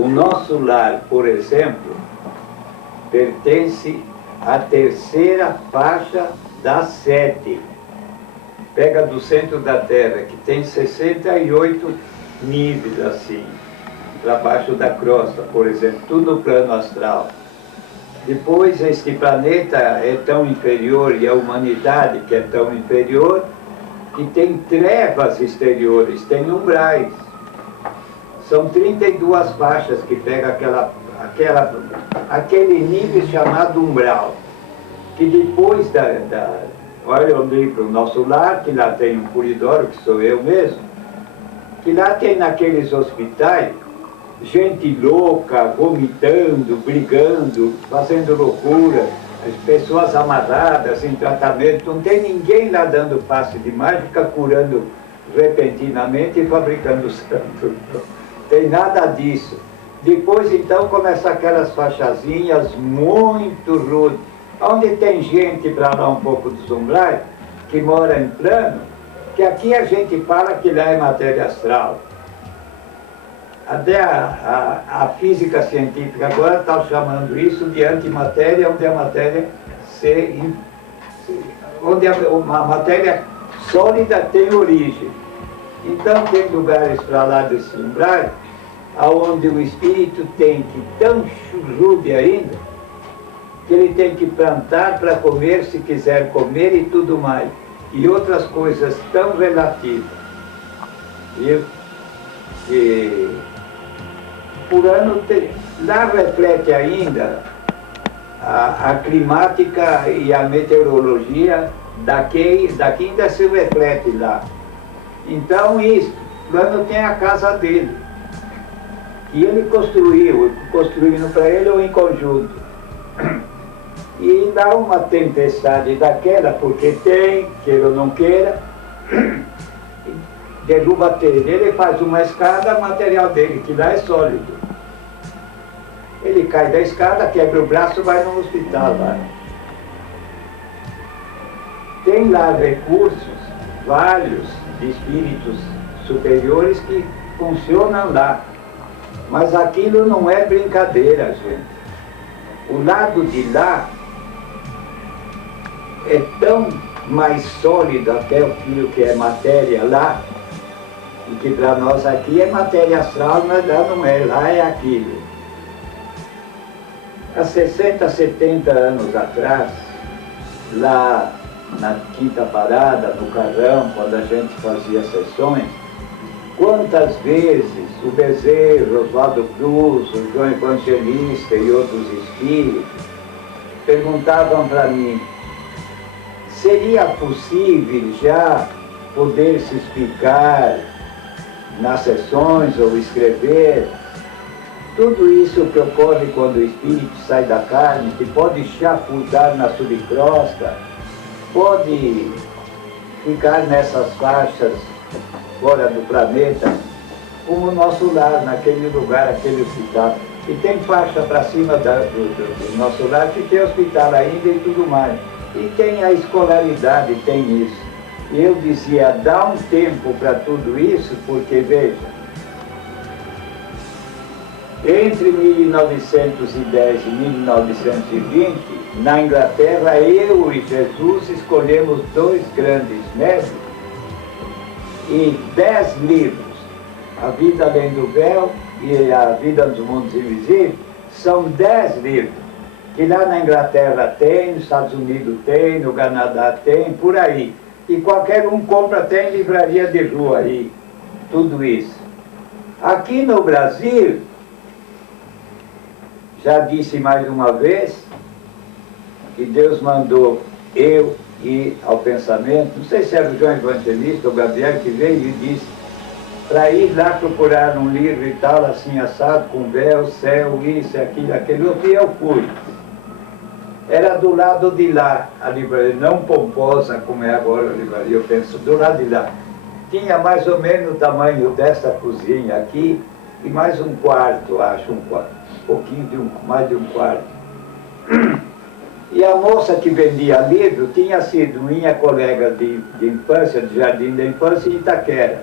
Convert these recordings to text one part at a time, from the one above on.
O nosso lar, por exemplo, pertence à terceira faixa das 7. Pega do centro da Terra, que tem 68 níveis assim, para baixo da crosta, por exemplo, tudo no plano astral. Depois, este planeta é tão inferior, e a humanidade que é tão inferior, que tem trevas exteriores, tem umbrais. São 32 faixas que pega aquele nível chamado umbral, que depois olha, eu andei para o nosso lar, que lá tem um Polidoro, que sou eu mesmo, que lá tem naqueles hospitais gente louca, vomitando, brigando, fazendo loucura, as pessoas amarradas em tratamento, não tem ninguém lá dando passe de mágica, curando repentinamente e fabricando santo. Não tem nada disso. Depois, então, começa aquelas fachazinhas muito rudes, onde tem gente para lá um pouco dos umbrais, que mora em plano, que aqui a gente fala que lá é matéria astral. Até a física científica agora está chamando isso de antimatéria, onde a matéria onde uma matéria sólida tem origem. Então tem lugares para lá desse umbral, onde o espírito tem que tão rude ainda, que ele tem que plantar para comer se quiser comer e tudo mais. E outras coisas tão relativas. E por ano, lá reflete ainda a climática e a meteorologia daqui ainda se reflete lá. Então isso, o plano tem a casa dele, que ele construindo para ele ou em conjunto. E dá uma tempestade daquela, porque tem, queira ou não queira, derruba a telha. Ele faz uma escada, o material dele, que lá é sólido. Ele cai da escada, quebra o braço, vai no hospital. Vai. Tem lá recursos, vários, de espíritos superiores que funcionam lá. Mas aquilo não é brincadeira, gente. O lado de lá é tão mais sólido até aquilo que é matéria lá, e que para nós aqui é matéria astral, mas lá não é, lá é aquilo. Há 60, 70 anos atrás, lá na Quinta Parada, no Carrão, quando a gente fazia sessões, quantas vezes o Bezerra, o Oswaldo Cruz, o João Evangelista e outros espíritos perguntavam para mim, seria possível já poder se explicar nas sessões ou escrever tudo isso que ocorre quando o espírito sai da carne, que pode chafurdar na subcrosta, pode ficar nessas faixas fora do planeta, como o nosso lar, naquele lugar, aquele hospital. E tem faixa para cima do nosso lar, que tem hospital ainda e tudo mais. E tem a escolaridade, tem isso. E eu dizia, dá um tempo para tudo isso, porque, veja, entre 1910 e 1920, na Inglaterra, eu e Jesus escolhemos 2 grandes médicos e 10 livros. A Vida Além do Véu e A Vida dos Mundos Invisíveis são 10 livros, que lá na Inglaterra tem, nos Estados Unidos tem, no Canadá tem, por aí. E qualquer um compra, tem livraria de rua aí, tudo isso. Aqui no Brasil, já disse mais uma vez, que Deus mandou eu ir ao pensamento, não sei se era o João Evangelista ou o Gabriel que veio e disse, para ir lá procurar um livro e tal, assim assado, com véu, céu, isso, aquilo, aquele outro, e eu fui. Era do lado de lá, a livraria, não pomposa como é agora a livraria, eu penso, do lado de lá. Tinha mais ou menos o tamanho desta cozinha aqui, e mais um quarto, acho, um pouquinho mais de um quarto. E a moça que vendia livro tinha sido minha colega de infância, de jardim da infância, em Itaquera.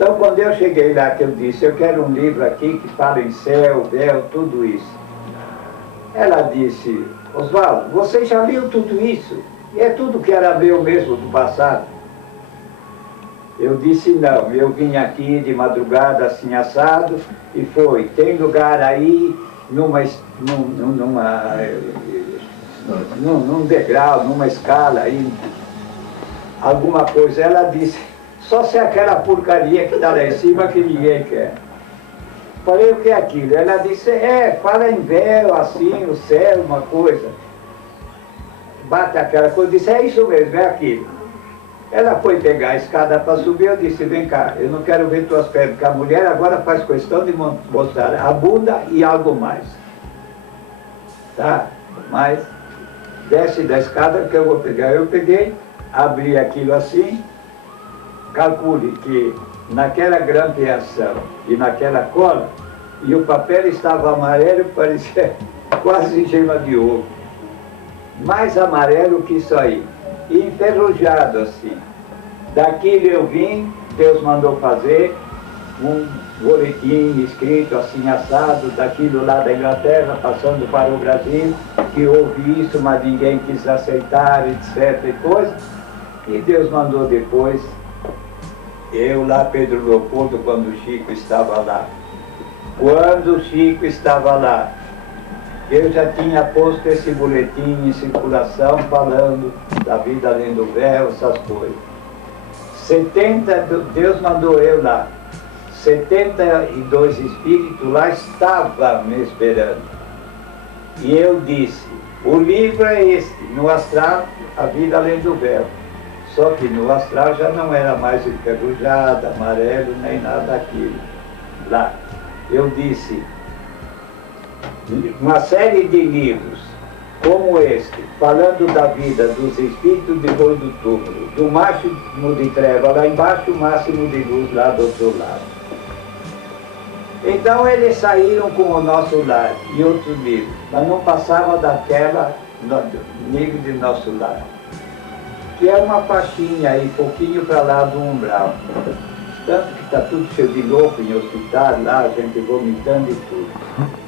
Então, quando eu cheguei lá, que eu disse, eu quero um livro aqui que fala em céu, véu, tudo isso. Ela disse, Oswaldo, você já leu tudo isso? E é tudo que era meu mesmo do passado. Eu disse, não, eu vim aqui de madrugada assim assado, e foi, tem lugar aí num degrau, numa escala aí, alguma coisa. Ela disse, só se é aquela porcaria que está lá em cima que ninguém quer. Falei, o que é aquilo? Ela disse, fala em véu, assim, o céu, uma coisa. Bate aquela coisa, disse, é isso mesmo, é aquilo. Ela foi pegar a escada para subir, eu disse, vem cá, eu não quero ver tuas pernas, porque a mulher agora faz questão de mostrar a bunda e algo mais. Tá? Mas desce da escada que eu vou pegar. Eu peguei, abri aquilo assim, calcule que naquela grampeação e naquela cola, e o papel estava amarelo, parecia quase gema de ovo. Mais amarelo que isso aí. E enferrujado assim. Daquilo eu vim, Deus mandou fazer um boletim escrito assim assado, daquilo lá da Inglaterra, passando para o Brasil, que houve isso, mas ninguém quis aceitar, etc. e coisa. E Deus mandou depois, eu lá, Pedro Leopoldo, quando o Chico estava lá. Quando o Chico estava lá, eu já tinha posto esse boletim em circulação, falando da vida além do véu, essas coisas. 70, Deus mandou eu lá. 72 espíritos lá estavam me esperando. E eu disse, o livro é este, no astral, a vida além do véu. Só que no astral já não era mais enferrujado, amarelo, nem nada daquilo. Lá, eu disse, uma série de livros como este, falando da vida dos espíritos depois do túmulo, do máximo de treva lá embaixo, o máximo de luz lá do outro lado. Então eles saíram com o nosso lar e outros livros, mas não passavam daquela nível de nosso lar, que é uma faixinha aí, pouquinho para lá do umbral. Tanto que está tudo cheio de louco em hospital lá, a gente vomitando e tudo.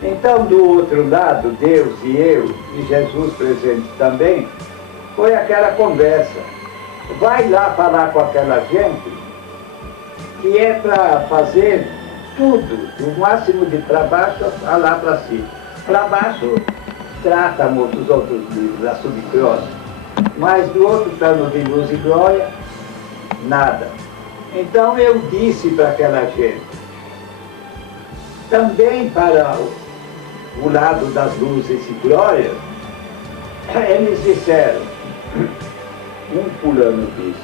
Então, do outro lado, Deus e eu, e Jesus presente também, foi aquela conversa. Vai lá falar com aquela gente que é para fazer tudo, do máximo de para baixo a lá para cima. Para baixo, trata-nos dos outros livros, a subcrosse. Mas do outro plano de luz e glória, nada. Então eu disse para aquela gente, também para o lado das luzes e glórias, eles disseram, um fulano disse,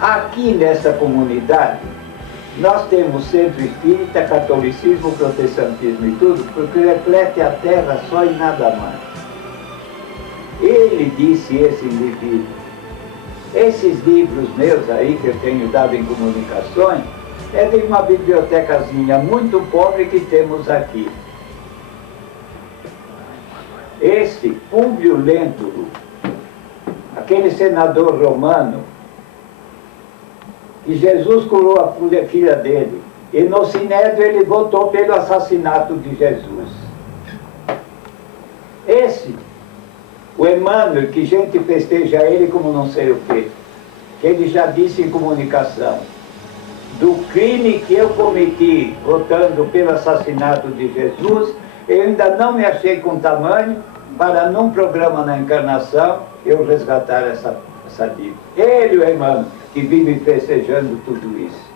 aqui nessa comunidade, nós temos centro espírita, catolicismo, protestantismo e tudo, porque reflete a terra só e nada mais. Ele disse, esse indivíduo, esses livros meus aí que eu tenho dado em comunicações, é de uma bibliotecazinha muito pobre que temos aqui. Esse Públio Lentulus, aquele senador romano, que Jesus curou a filha dele, e no Sinédrio ele votou pelo assassinato de Jesus. Esse, o Emmanuel, que gente festeja ele como não sei o quê, que ele já disse em comunicação, do crime que eu cometi votando pelo assassinato de Jesus, eu ainda não me achei com tamanho para, num programa na encarnação, eu resgatar essa dívida. Ele, o Emmanuel, que vive festejando tudo isso.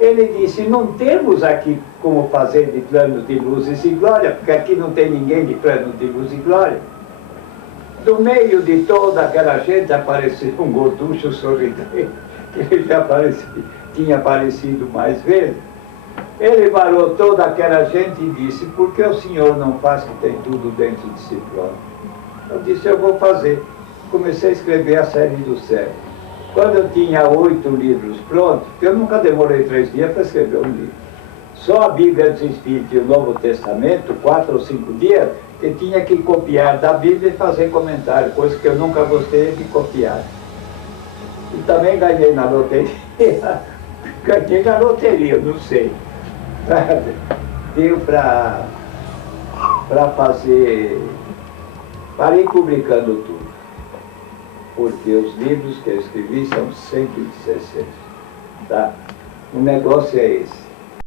Ele disse, não temos aqui como fazer de planos de luzes e glória, porque aqui não tem ninguém de planos de luz e glória. Do meio de toda aquela gente apareceu um gorducho sorridente, que ele já tinha aparecido mais vezes. Ele parou toda aquela gente e disse, por que o senhor não faz que tem tudo dentro de si próprio? Eu disse, eu vou fazer. Comecei a escrever a série do céu. Quando eu tinha 8 livros prontos, eu nunca demorei 3 dias para escrever um livro. Só a Bíblia dos Espíritos e o Novo Testamento, 4 ou 5 dias, eu tinha que copiar da Bíblia e fazer comentário, coisa que eu nunca gostei de copiar. E também ganhei na loteria. Ganhei na loteria, não sei. Deu para fazer... Parei publicando tudo. Porque os livros que eu escrevi são 116. Tá? O negócio é esse.